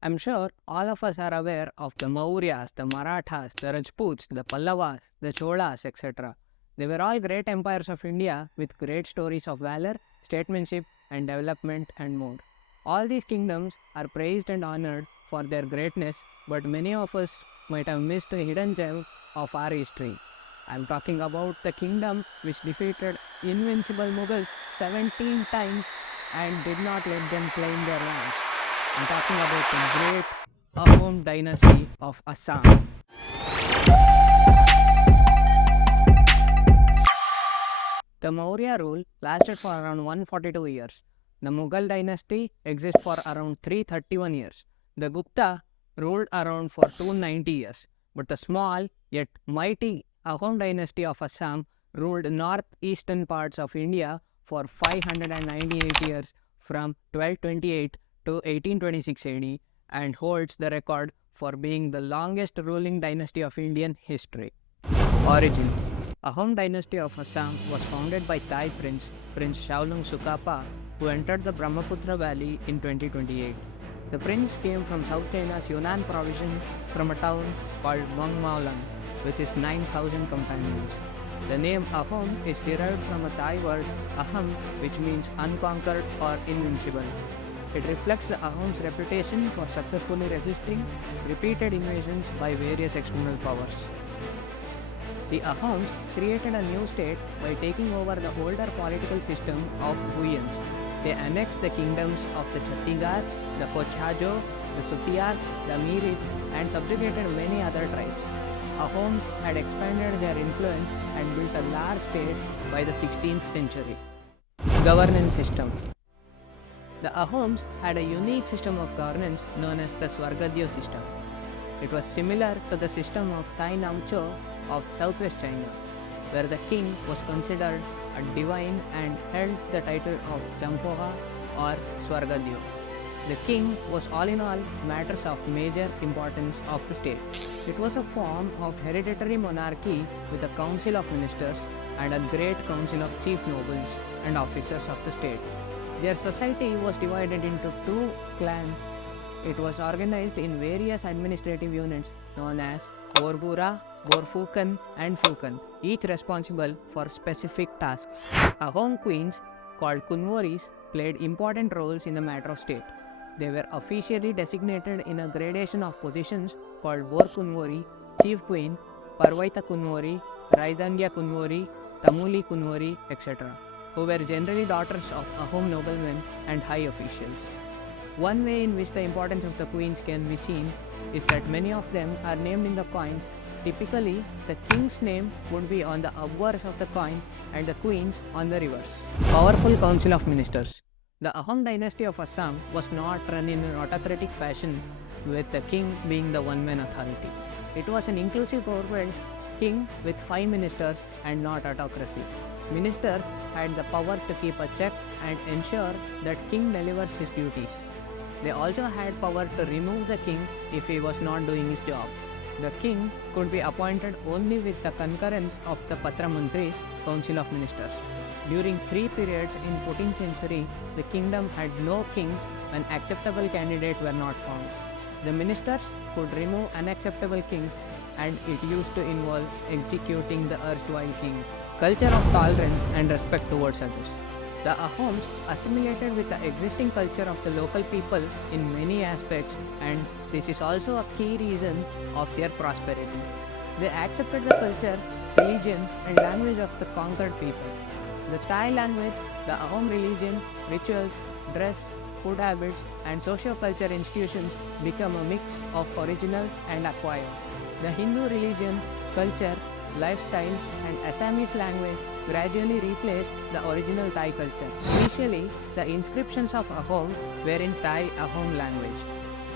I'm sure all of us are aware of the Mauryas, the Marathas, the Rajputs, the Pallavas, the Cholas, etc. They were all great empires of India with great stories of valor, statesmanship, and development, and more. All these kingdoms are praised and honored for their greatness, but many of us might have missed a hidden gem of our history. I'm talking about the kingdom which defeated invincible Mughals 17 times and did not let them claim their land. I'm talking about the great Ahom Dynasty of Assam. The Maurya rule lasted for around 142 years. The Mughal dynasty existed for around 331 years. The Gupta ruled around for 290 years. But the small yet mighty Ahom dynasty of Assam ruled northeastern parts of India for 598 years from 1228 to 1826 AD and holds the record for being the longest ruling dynasty of Indian history. Origin: Ahom dynasty of Assam was founded by Thai Prince Shaolung Sukapa, who entered the Brahmaputra Valley in 2028. The prince came from South China's Yunnan province from a town called Mangmaulan with his 9,000 companions. The name Ahom is derived from a Thai word Aham, which means unconquered or invincible. It reflects the Ahom's reputation for successfully resisting repeated invasions by various external powers. The Ahoms created a new state by taking over the older political system of Huyans. They annexed the kingdoms of the Chhattisgarh, the Kochajo, the Sutias, the Miris, and subjugated many other tribes. Ahoms had expanded their influence and built a large state by the 16th century. Governance system. The Ahoms had a unique system of governance known as the Swargadyo system. It was similar to the system of Tai Namcho of southwest China, where the king was considered a divine and held the title of Champoha or Swargadyo. The king was all in all matters of major importance of the state. It was a form of hereditary monarchy with a council of ministers and a great council of chief nobles and officers of the state. Their society was divided into two clans. It was organized in various administrative units known as Borbura, Borfukan, and Fukan, each responsible for specific tasks. Ahom queens, called Kunwaris, played important roles in the matter of state. They were officially designated in a gradation of positions called Bor Kunwari, Chief Queen, Parvaita Kunwari, Raidangya Kunwari, Tamuli Kunwari, etc., who were generally daughters of Ahom noblemen and high officials. One way in which the importance of the queens can be seen is that many of them are named in the coins. Typically, the king's name would be on the obverse of the coin and the queen's on the reverse. Powerful Council of Ministers. The Ahom dynasty of Assam was not run in an autocratic fashion, with the king being the one-man authority. It was an inclusive government king with 5 ministers and not autocracy. Ministers had the power to keep a check and ensure that king delivers his duties. They also had power to remove the king if he was not doing his job. The king could be appointed only with the concurrence of the Patra Mantris, Council of Ministers. During 3 periods in 14th century, the kingdom had no kings when acceptable candidates were not found. The ministers could remove unacceptable kings, and it used to involve executing the erstwhile king. Culture of tolerance and respect towards others. The Ahoms assimilated with the existing culture of the local people in many aspects, and this is also a key reason of their prosperity. They accepted the culture, religion, and language of the conquered people. The Thai language, the Ahom religion, rituals, dress, food habits, and socio-culture institutions become a mix of original and acquired. The Hindu religion, culture, lifestyle, and Assamese language gradually replaced the original Thai culture. Initially, the inscriptions of Ahom were in Thai Ahom language.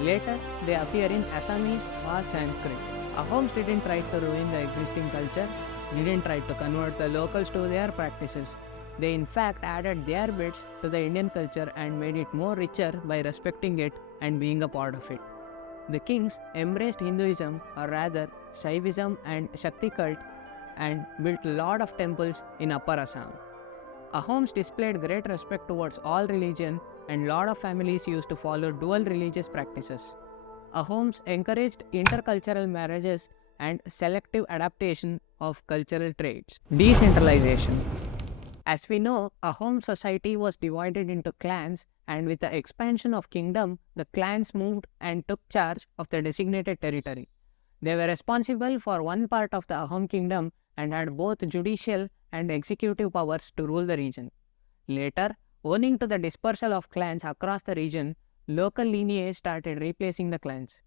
Later, they appear in Assamese or Sanskrit. Ahoms didn't try to ruin the existing culture, didn't try to convert the locals to their practices. They in fact added their bits to the Indian culture and made it more richer by respecting it and being a part of it. The kings embraced Hinduism, or rather Shaivism and Shakti cult, and built a lot of temples in Upper Assam. Ahoms displayed great respect towards all religion, and lot of families used to follow dual religious practices. Ahoms encouraged intercultural marriages and selective adaptation of cultural traits. Decentralization. As we know, Ahom society was divided into clans, and with the expansion of kingdom, the clans moved and took charge of the designated territory. They were responsible for one part of the Ahom kingdom and had both judicial and executive powers to rule the region. Later, owing to the dispersal of clans across the region, local lineage started replacing the clans.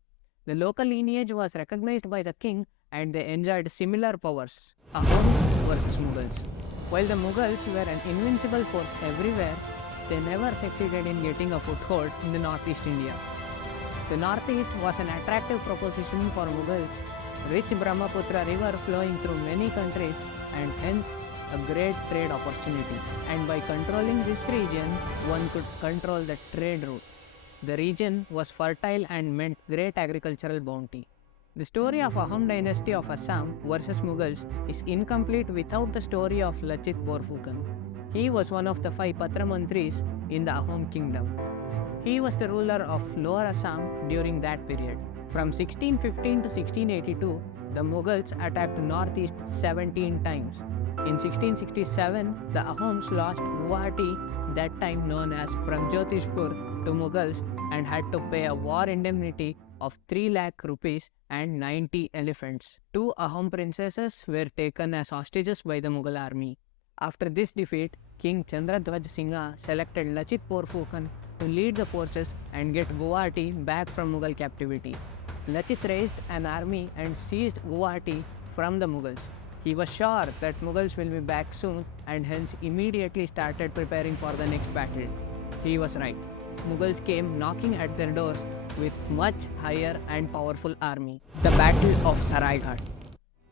The local lineage was recognized by the king and they enjoyed similar powers. Ahoms versus Mughals. While the Mughals were an invincible force everywhere, they never succeeded in getting a foothold in the northeast India. The northeast was an attractive proposition for Mughals, rich Brahmaputra river flowing through many countries and hence a great trade opportunity. And by controlling this region, one could control the trade route. The region was fertile and meant great agricultural bounty. The story of Ahom Dynasty of Assam versus Mughals is incomplete without the story of Lachit Borphukan. He was one of the 5 Patra Mantris in the Ahom kingdom. He was the ruler of Lower Assam during that period. From 1615 to 1682, the Mughals attacked northeast 17 times. In 1667, the Ahoms lost Guwahati, that time known as Pragjotishpur, to Mughals and had to pay a war indemnity of 3 lakh rupees and 90 elephants. 2 Ahom princesses were taken as hostages by the Mughal army. After this defeat, King Chandradhwaj Singha selected Lachit Borphukan to lead the forces and get Guwahati back from Mughal captivity. Lachit raised an army and seized Guwahati from the Mughals. He was sure that Mughals will be back soon and hence immediately started preparing for the next battle. He was right. Mughals came knocking at their doors with much higher and powerful army. The Battle of Saraighat.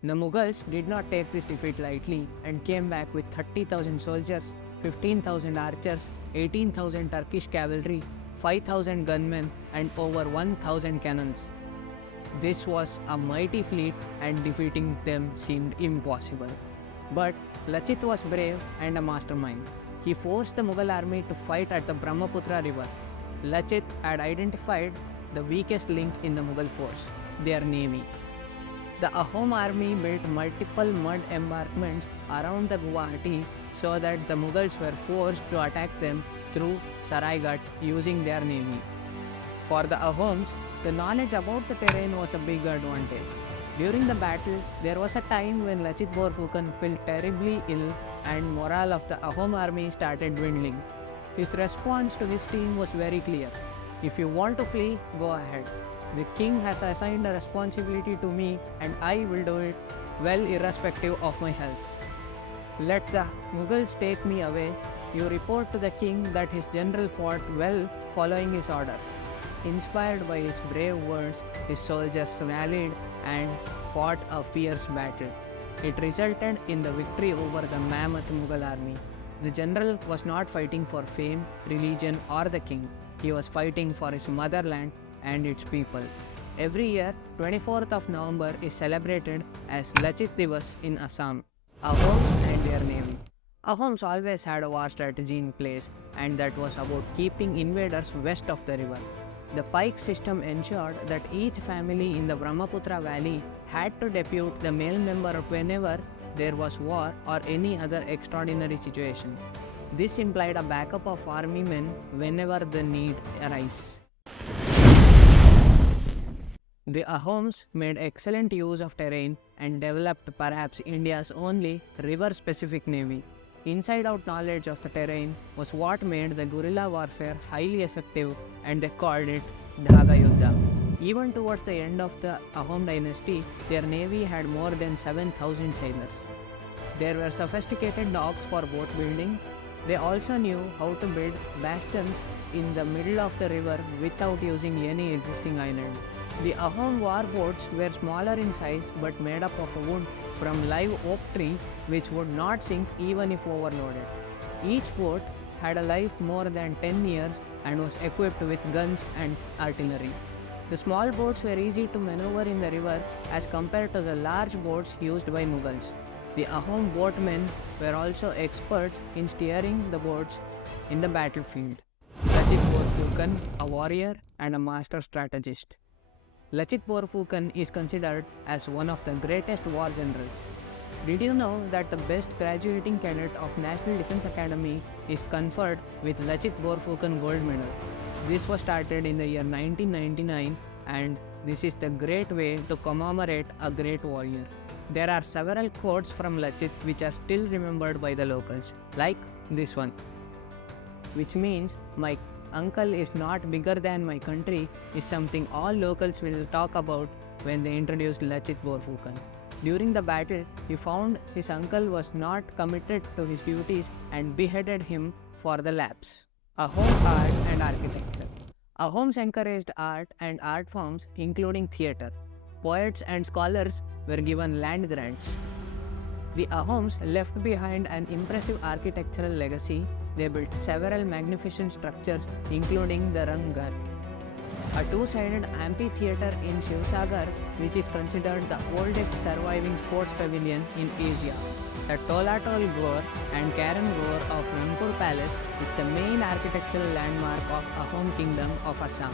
The Mughals did not take this defeat lightly and came back with 30,000 soldiers, 15,000 archers, 18,000 Turkish cavalry, 5,000 gunmen and over 1,000 cannons. This was a mighty fleet and defeating them seemed impossible. But Lachit was brave and a mastermind. He forced the Mughal army to fight at the Brahmaputra river. Lachit had identified the weakest link in the Mughal force, their navy. The Ahom army built multiple mud embankments around the Guwahati so that the Mughals were forced to attack them through Saraighat using their navy. For the Ahoms, the knowledge about the terrain was a big advantage. During the battle, there was a time when Lachit Borphukan fell terribly ill and morale of the Ahom army started dwindling. His response to his team was very clear. If you want to flee, go ahead. The king has assigned a responsibility to me and I will do it well irrespective of my health. Let the Mughals take me away. You report to the king that his general fought well following his orders. Inspired by his brave words, his soldiers rallied and fought a fierce battle. It resulted in the victory over the mammoth Mughal army. The general was not fighting for fame, religion or the king. He was fighting for his motherland and its people. Every year, 24th of November is celebrated as Lachit Divas in Assam. Ahoms and their navy. Ahoms always had a war strategy in place and that was about keeping invaders west of the river. The pike system ensured that each family in the Brahmaputra valley had to depute the male member whenever there was war or any other extraordinary situation. This implied a backup of army men whenever the need arises. The Ahoms made excellent use of terrain and developed perhaps India's only river-specific navy. Inside-out knowledge of the terrain was what made the guerrilla warfare highly effective and they called it Dhaga Yuddha. Even towards the end of the Ahom dynasty, their navy had more than 7,000 sailors. There were sophisticated docks for boat building. They also knew how to build bastions in the middle of the river without using any existing island. The Ahom war boats were smaller in size but made up of wood from live oak tree which would not sink even if overloaded. Each boat had a life more than 10 years and was equipped with guns and artillery. The small boats were easy to maneuver in the river as compared to the large boats used by Mughals. The Ahom boatmen were also experts in steering the boats in the battlefield. Lachit Borphukan, a warrior and a master strategist. Lachit Borphukan is considered as one of the greatest war generals. Did you know that the best graduating cadet of National Defence Academy is conferred with Lachit Borphukan Gold Medal? This was started in the year 1999 and this is the great way to commemorate a great warrior. There are several quotes from Lachit which are still remembered by the locals, like this one, which means my uncle is not bigger than my country is something all locals will talk about when they introduced Lachit Borphukan. During the battle, he found his uncle was not committed to his duties and beheaded him for the lapse. Ahom art and architecture. Ahoms encouraged art and art forms including theatre. Poets and scholars were given land grants. The Ahoms left behind an impressive architectural legacy. They built several magnificent structures including the Rangar, a two-sided amphitheatre in Shivsagar which is considered the oldest surviving sports pavilion in Asia. The Tolatol Gore and Karan Gore of Rangpur Palace is the main architectural landmark of Ahom Kingdom of Assam.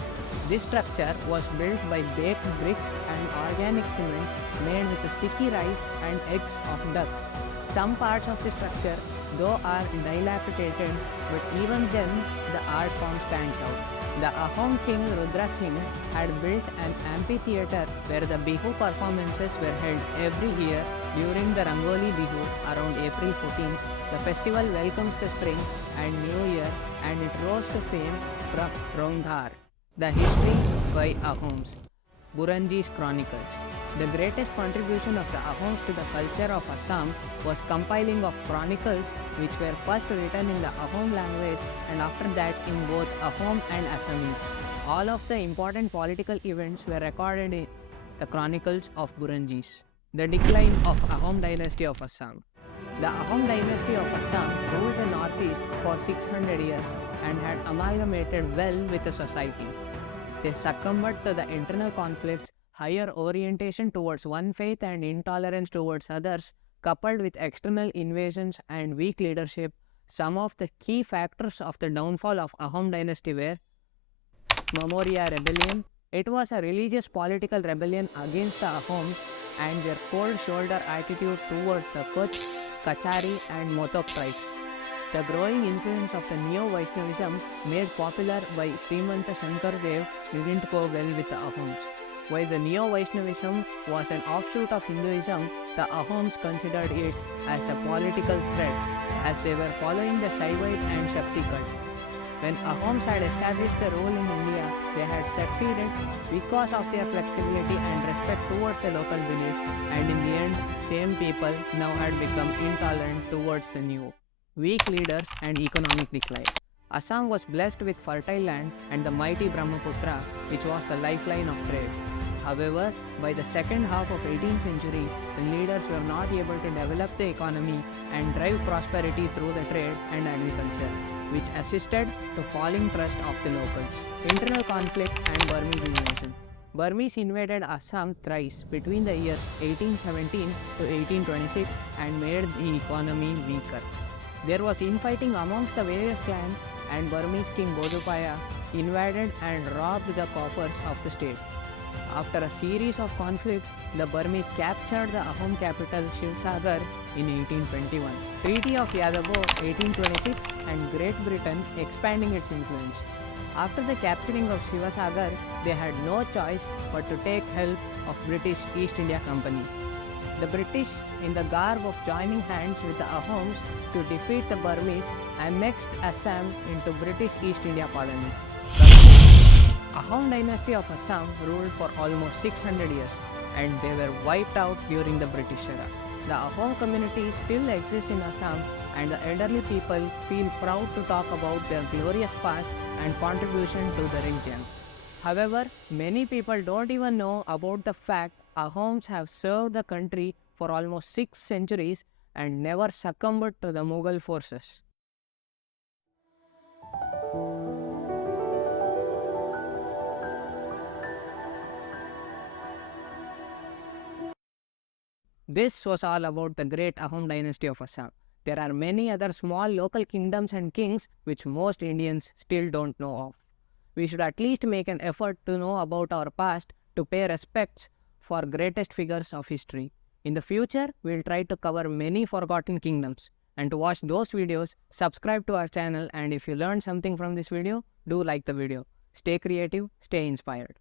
This structure was built by baked bricks and organic cements made with sticky rice and eggs of ducks. Some parts of the structure, though, are dilapidated, but even then the art form stands out. The Ahom king Rudra Singh had built an amphitheatre where the Bihu performances were held every year during the Rangoli Bihu around April 14. The festival welcomes the spring and New Year and it rose to fame from Ronghar. The history by Ahoms. Buranji's Chronicles. The greatest contribution of the Ahoms to the culture of Assam was compiling of chronicles which were first written in the Ahom language and after that in both Ahom and Assamese. All of the important political events were recorded in the chronicles of Buranjis. The decline of Ahom Dynasty of Assam. The Ahom Dynasty of Assam ruled the northeast for 600 years and had amalgamated well with the society. They succumbed to the internal conflicts, higher orientation towards one faith and intolerance towards others, coupled with external invasions and weak leadership. Some of the key factors of the downfall of Ahom dynasty were Maurya rebellion. It was a religious political rebellion against the Ahoms and their cold shoulder attitude towards the Kutch, Kachari and Motok tribes. The growing influence of the Neo-Vaishnavism made popular by Srimanta Shankar Dev didn't go well with the Ahoms. While the Neo-Vaishnavism was an offshoot of Hinduism, the Ahoms considered it as a political threat as they were following the Shaivite and Shakti cult. When Ahoms had established the role in India, they had succeeded because of their flexibility and respect towards the local belief, and in the end, same people now had become intolerant towards the new. Weak leaders and economic decline. Assam was blessed with fertile land and the mighty Brahmaputra, which was the lifeline of trade. However, by the second half of 18th century, the leaders were not able to develop the economy and drive prosperity through the trade and agriculture, which assisted to falling trust of the locals. Internal conflict and Burmese invasion. Burmese invaded Assam thrice between the years 1817 to 1826 and made the economy weaker. There was infighting amongst the various clans and Burmese king Bodupaya invaded and robbed the coffers of the state. After a series of conflicts, the Burmese captured the Ahom capital Shivsagar in 1821. Treaty of Yadabo 1826 and Great Britain expanding its influence. After the capturing of Shivsagar, they had no choice but to take help of British East India Company. The British, in the garb of joining hands with the Ahoms to defeat the Burmese, annexed Assam into British East India Colony. Ahom dynasty of Assam ruled for almost 600 years and they were wiped out during the British era. The Ahom community still exists in Assam and the elderly people feel proud to talk about their glorious past and contribution to the region. However, many people don't even know about the fact Ahoms have served the country for almost 6 centuries and never succumbed to the Mughal forces. This was all about the great Ahom dynasty of Assam. There are many other small local kingdoms and kings which most Indians still don't know of. We should at least make an effort to know about our past to pay respects for greatest figures of history. In the future, we'll try to cover many forgotten kingdoms. And to watch those videos, subscribe to our channel, and if you learned something from this video, do like the video. Stay creative, stay inspired.